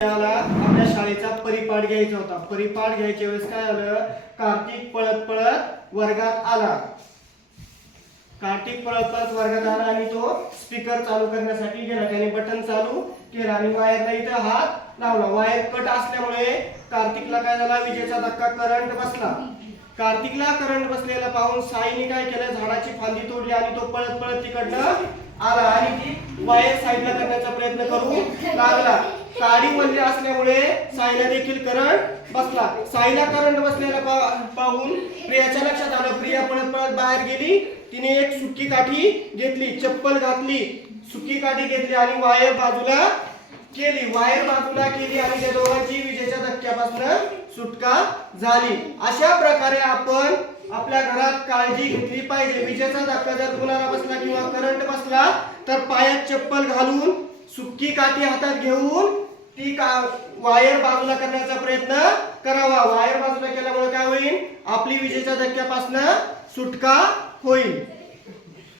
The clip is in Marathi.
त्याला आपल्या शाळेचा परिपाठ घ्यायचा होता। परिपाठ घ्यायच्या वेळेस काय झालं, कार्तिक पळत पळत वर्गात आला। कार्तिक पळत पळत वर्गात आला आणि तो स्पीकर चालू करण्यासाठी गेला। त्याने बटन चालू केला आणि वायरला इथं हात लावला। वायर कट असल्यामुळे कार्तिकला काय झाला, विजेचा धक्का, करंट बसला। कार्तिकला करंट बसलेला पाहून साईने काय केलं, झाडाची फांदी तोडली आणि तो पळत पळत तिकडनं आला आणि ती वायर साईडला करण्याचा प्रयत्न करू लागला। काडी वल्ली असल्यामुळे साईला देखील करंट बसला। साईला करंट बसलेला पाहून प्रियाच्या लक्षात आलं। प्रिया पळत पळत बाहेर गेली। तिने एक सुकी काठी घेतली, चप्पल घातली, सुकी काठी घेतली आणि वायर बाजूला केली। वायर बाजूला केली आणि त्या दोघांची विजेच्या धक्क्यापासून सुटका झाली। अशा प्रकारे आपण आपल्या घरात काळजी घेतली पाहिजे। विजेचा धक्का जर कुणाला बसला किंवा करंट बसला तर पायात चप्पल घालून, सुकी काठी हातात घेऊन ती वायर बाजूला करण्याचा प्रयत्न करावा। वायर बाजूला केल्यामुळे काय होईल, आपली विजेच्या धक्क्यापासून सुटका होईल।